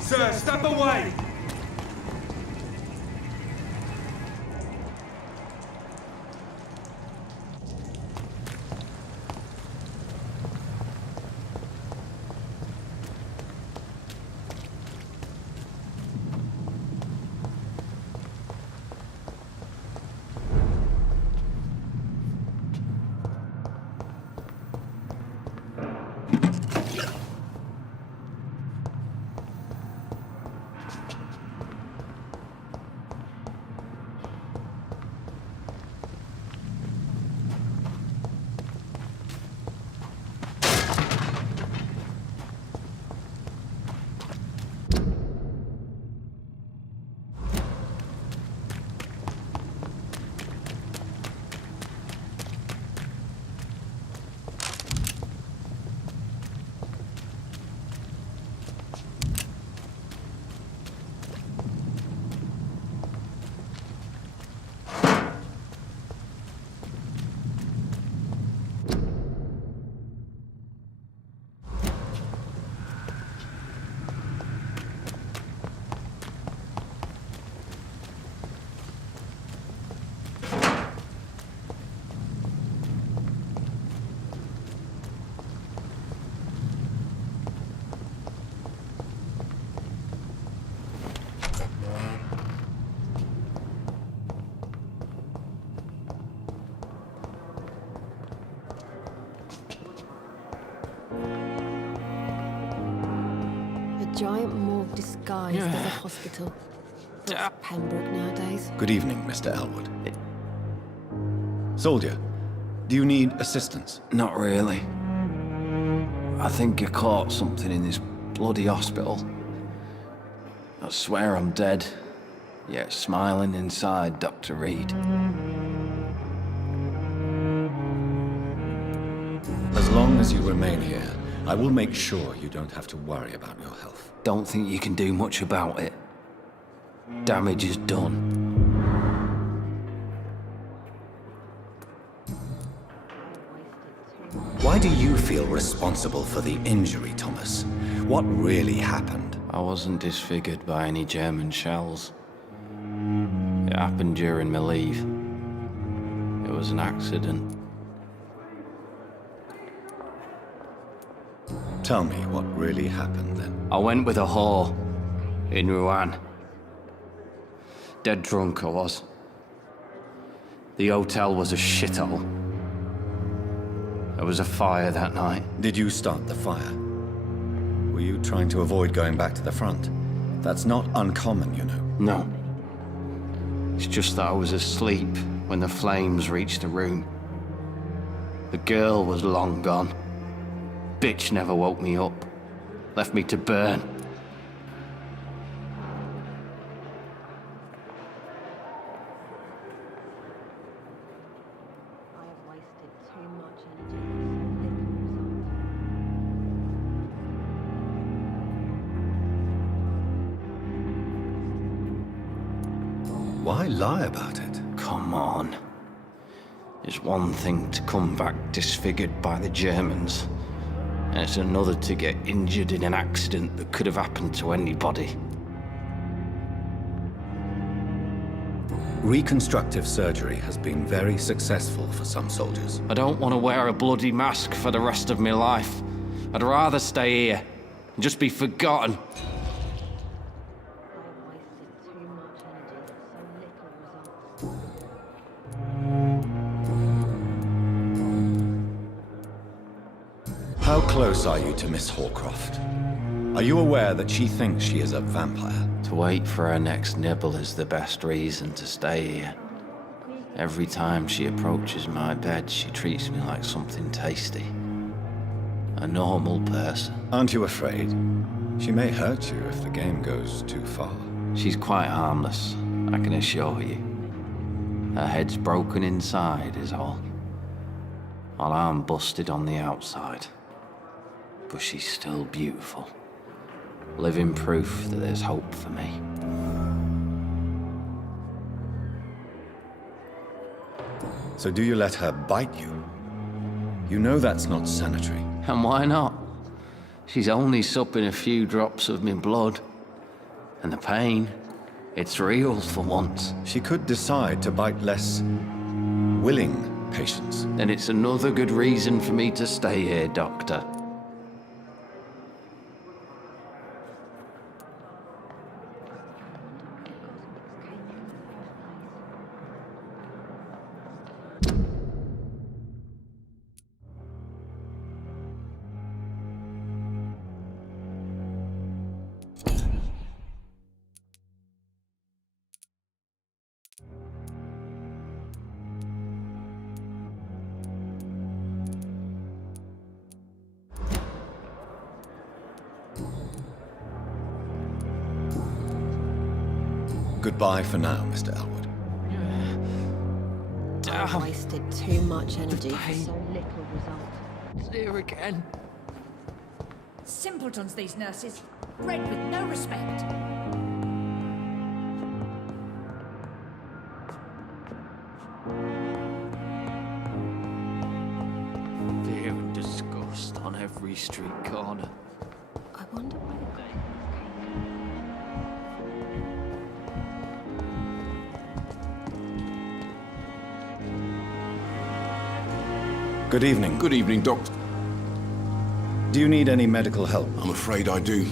Sir, step away! Giant morgue disguised as a hospital. What's Pembroke nowadays? Good evening, Mr. Elwood. Soldier, do you need assistance? Not really. I think you caught something in this bloody hospital. I swear I'm dead, yet smiling inside, Dr. Reed. As long as you remain here, I will make sure you don't have to worry about your health. Don't think you can do much about it. Damage is done. Why do you feel responsible for the injury, Thomas? What really happened? I wasn't disfigured by any German shells. It happened during my leave. It was an accident. Tell me what really happened then. I went with a whore in Rouen. Dead drunk I was. The hotel was a shithole. There was a fire that night. Did you start the fire? Were you trying to avoid going back to the front? That's not uncommon, you know. No. It's just that I was asleep when the flames reached the room. The girl was long gone. Bitch never woke me up. Left me to burn. I have wasted too much energy for so little result. Why lie about it? Come on. It's one thing to come back disfigured by the Germans, and it's another to get injured in an accident that could have happened to anybody. Reconstructive surgery has been very successful for some soldiers. I don't want to wear a bloody mask for the rest of my life. I'd rather stay here and just be forgotten. How close are you to Miss Horcroft? Are you aware that she thinks she is a vampire? To wait for her next nibble is the best reason to stay here. Every time she approaches my bed, she treats me like something tasty. A normal person. Aren't you afraid? She may hurt you if the game goes too far. She's quite harmless, I can assure you. Her head's broken inside is all. While I'm busted on the outside. But she's still beautiful. Living proof that there's hope for me. So do you let her bite you? You know that's not sanitary. And why not? She's only supping a few drops of my blood. And the pain, it's real for once. She could decide to bite less willing patients. Then it's another good reason for me to stay here, Doctor. Goodbye for now, Mr. Elwood. I've wasted too much energy for so little result. It's here again. Simpletons, these nurses. Bred with no respect. Fear and disgust on every street corner. I wonder why the guy Good evening. Good evening, Doctor. Do you need any medical help? I'm afraid I do.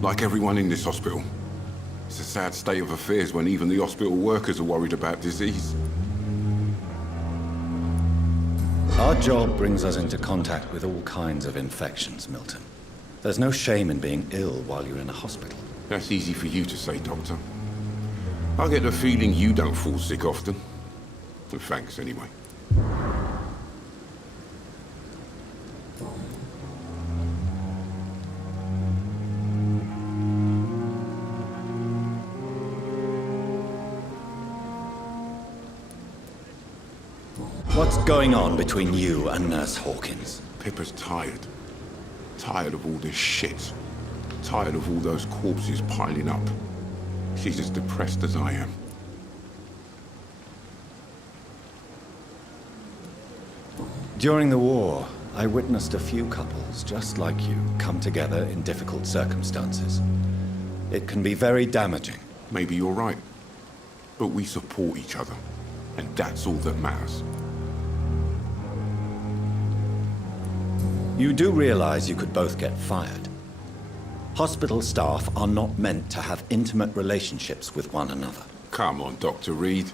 Like everyone in this hospital. It's a sad state of affairs when even the hospital workers are worried about disease. Our job brings us into contact with all kinds of infections, Milton. There's no shame in being ill while you're in a hospital. That's easy for you to say, Doctor. I get the feeling you don't fall sick often. Well, thanks, anyway. What's going on between you and Nurse Hawkins? Pippa's tired. Tired of all this shit. Tired of all those corpses piling up. She's as depressed as I am. During the war, I witnessed a few couples just like you come together in difficult circumstances. It can be very damaging. Maybe you're right. But we support each other. And that's all that matters. You do realize you could both get fired. Hospital staff are not meant to have intimate relationships with one another. Come on, Dr. Reed.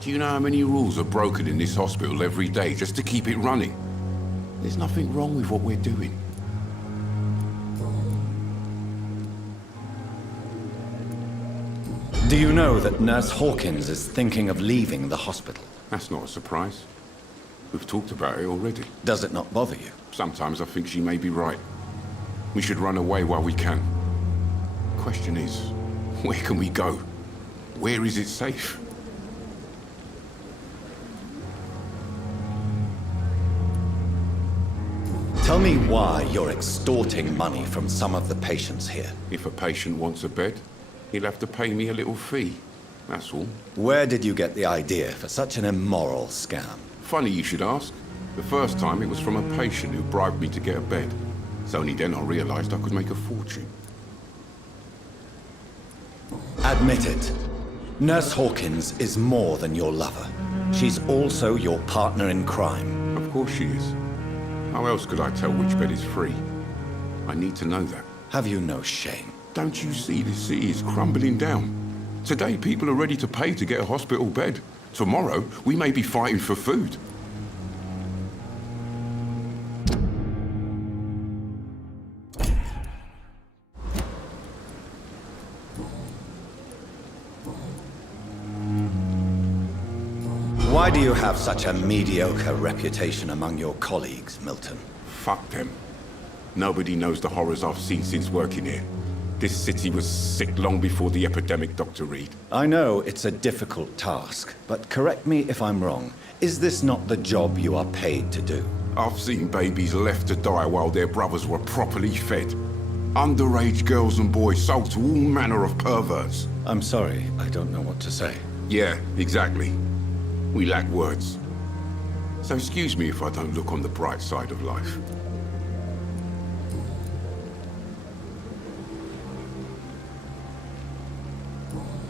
Do you know how many rules are broken in this hospital every day just to keep it running? There's nothing wrong with what we're doing. Do you know that Nurse Hawkins is thinking of leaving the hospital? That's not a surprise. We've talked about it already. Does it not bother you? Sometimes I think she may be right. We should run away while we can. Question is, where can we go? Where is it safe? Tell me why you're extorting money from some of the patients here. If a patient wants a bed, he'll have to pay me a little fee. That's all. Where did you get the idea for such an immoral scam? Funny you should ask. The first time it was from a patient who bribed me to get a bed. It's only then I realized I could make a fortune. Admit it. Nurse Hawkins is more than your lover. She's also your partner in crime. Of course she is. How else could I tell which bed is free? I need to know that. Have you no shame? Don't you see this city is crumbling down? Today people are ready to pay to get a hospital bed. Tomorrow we may be fighting for food. Why do you have such a mediocre reputation among your colleagues, Milton? Fuck them. Nobody knows the horrors I've seen since working here. This city was sick long before the epidemic, Dr. Reed. I know it's a difficult task, but correct me if I'm wrong. Is this not the job you are paid to do? I've seen babies left to die while their brothers were properly fed. Underage girls and boys sold to all manner of perverts. I'm sorry, I don't know what to say. Yeah, exactly. We lack words. So excuse me if I don't look on the bright side of life.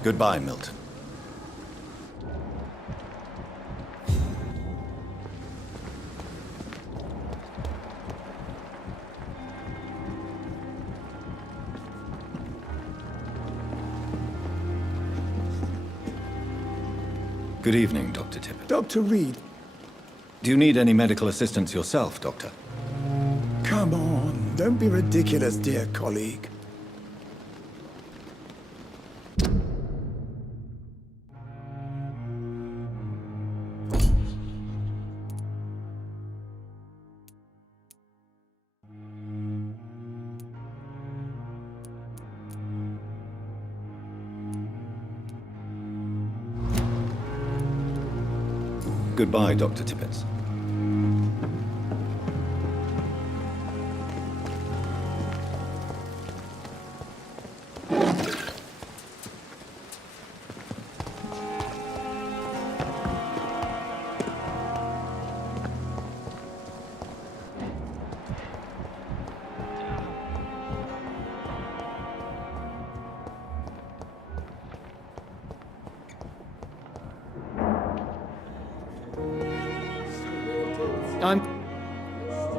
Goodbye, Milton. Good evening, Dr. Tippett. Dr. Reed, Do you need any medical assistance yourself, Doctor? come on. Don't be ridiculous, dear colleague. Goodbye, Dr. Tippett.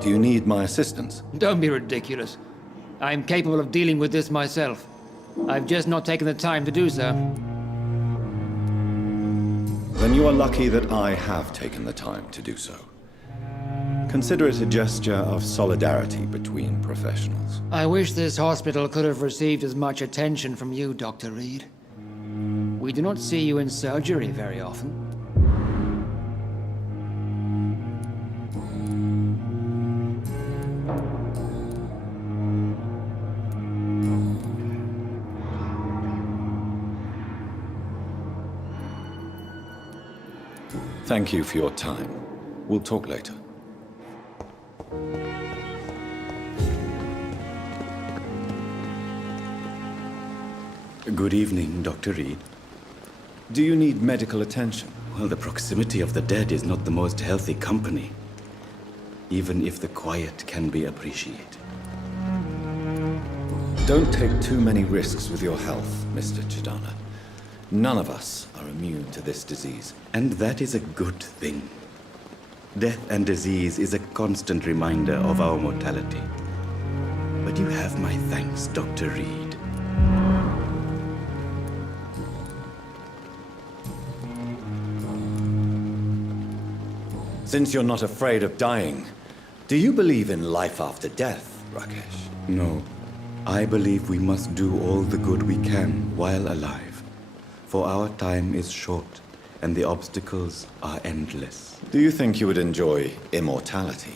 Do you need my assistance? Don't be ridiculous. I'm capable of dealing with this myself. I've just not taken the time to do so. Then you are lucky that I have taken the time to do so. Consider it a gesture of solidarity between professionals. I wish this hospital could have received as much attention from you, Dr. Reed. We do not see you in surgery very often. Thank you for your time. We'll talk later. Good evening, Dr. Reed. Do you need medical attention? Well, the proximity of the dead is not the most healthy company, even if the quiet can be appreciated. Don't take too many risks with your health, Mr. Chidana. None of us are immune to this disease. And that is a good thing. Death and disease is a constant reminder of our mortality. But you have my thanks, Dr. Reed. Since you're not afraid of dying, do you believe in life after death, Rakesh? No, I believe we must do all the good we can while alive. For our time is short, and the obstacles are endless. Do you think you would enjoy immortality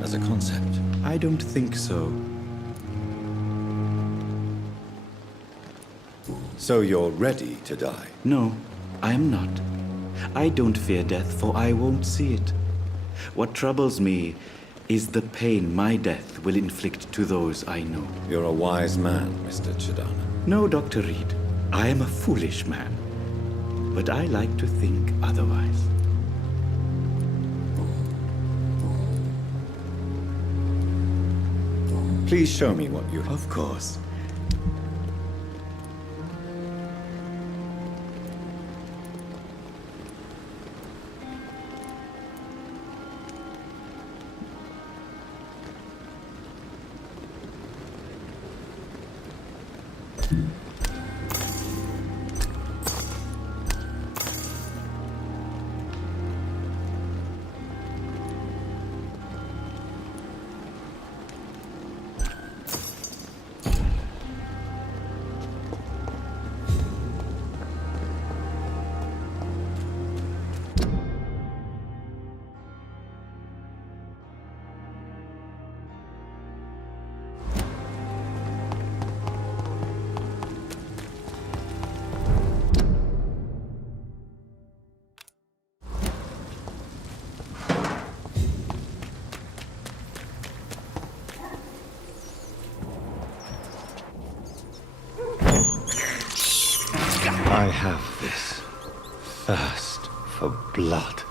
as a concept? I don't think so. So you're ready to die? No, I am not. I don't fear death, for I won't see it. What troubles me is the pain my death will inflict to those I know. You're a wise man, Mr. Chidana. No, Dr. Reed. I am a foolish man. But I like to think otherwise. Please show me what you have. Of course. I have this thirst for blood.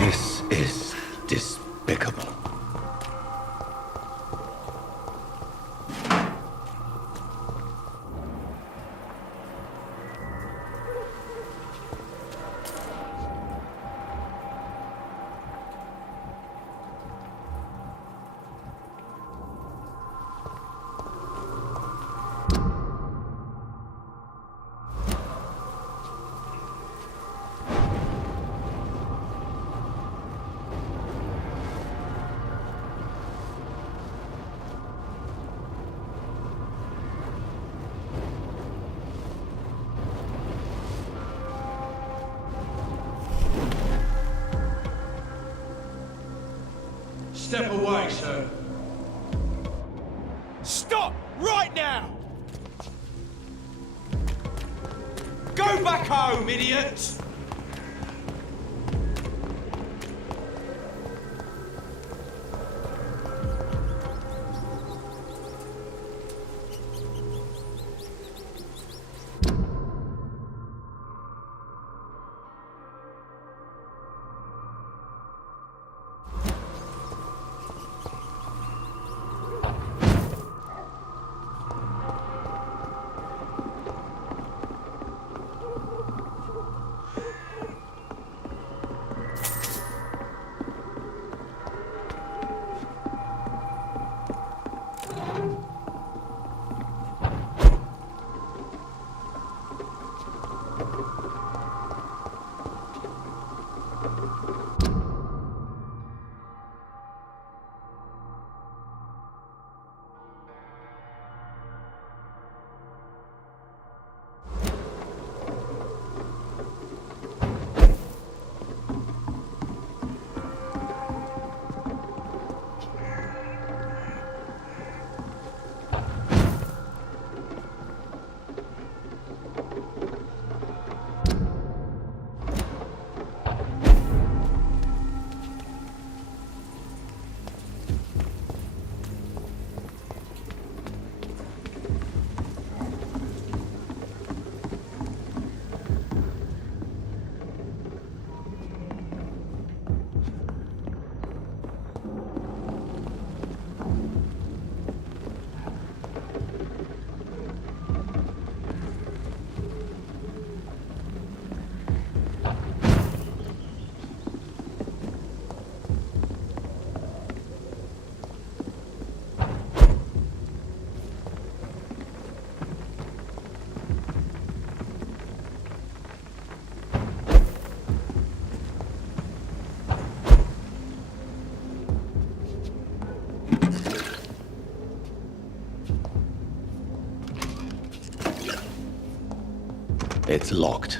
This is despicable. Step away, sir. Stop! Right now! Go back home, idiots! It's locked.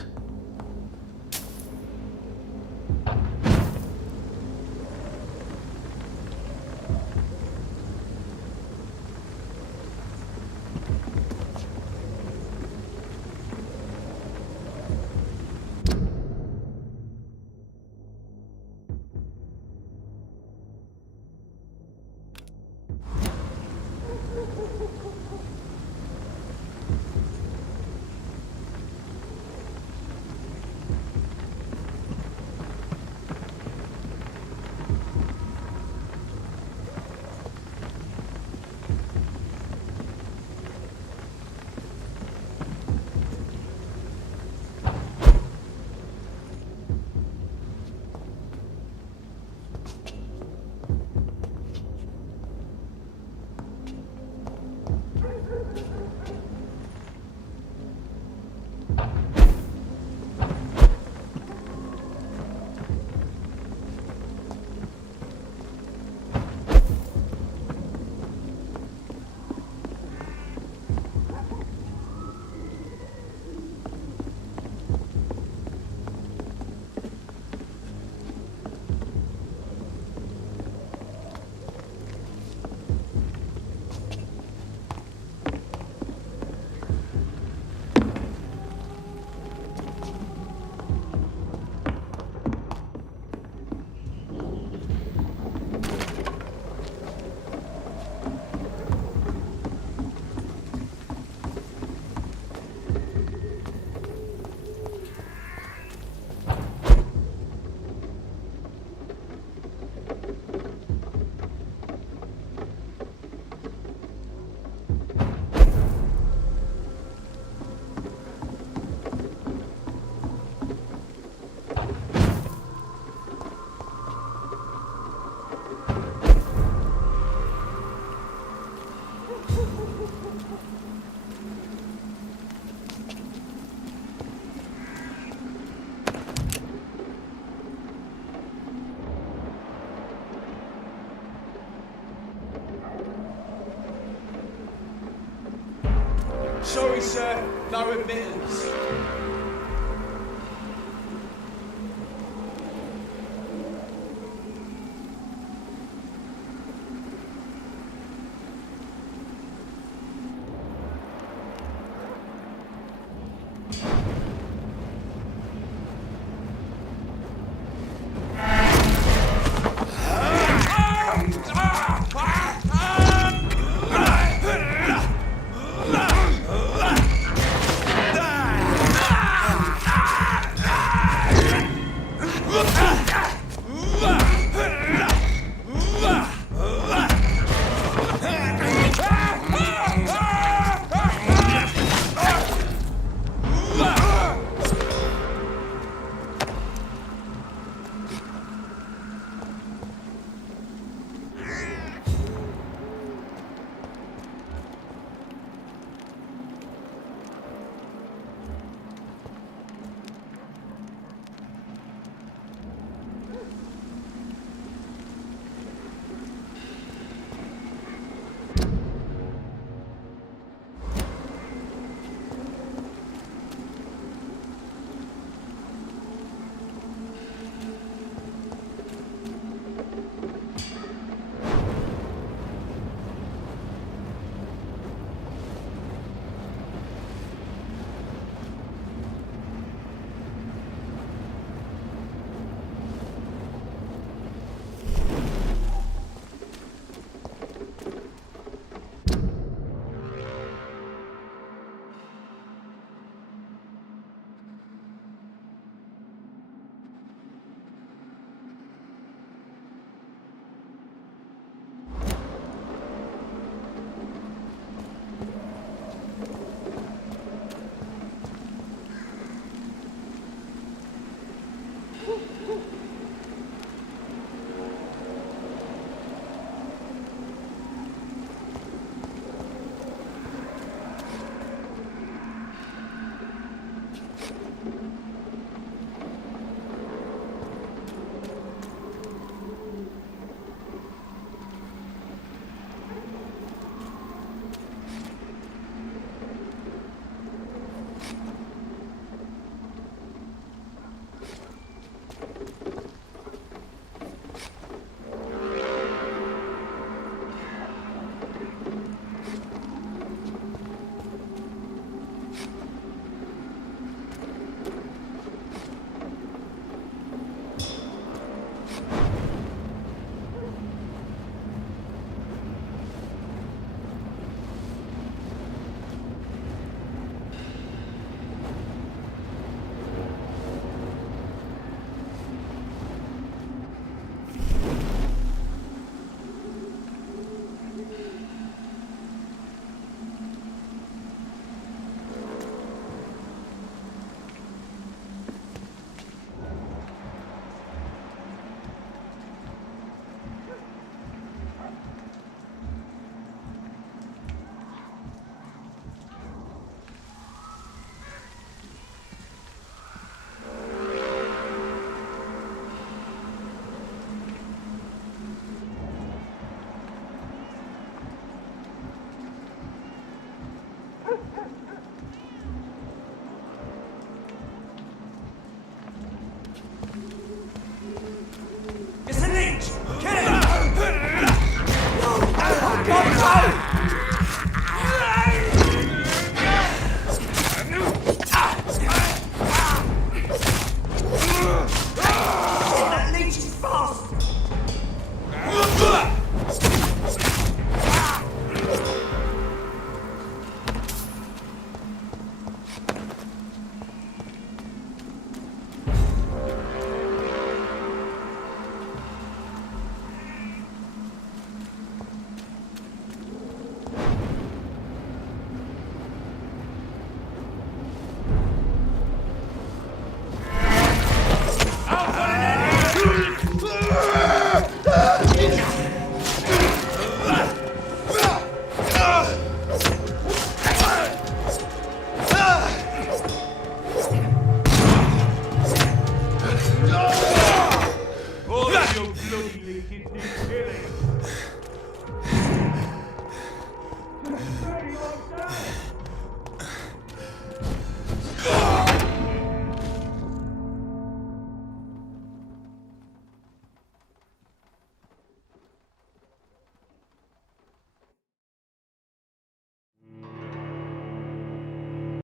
Sorry, sir. No admittance.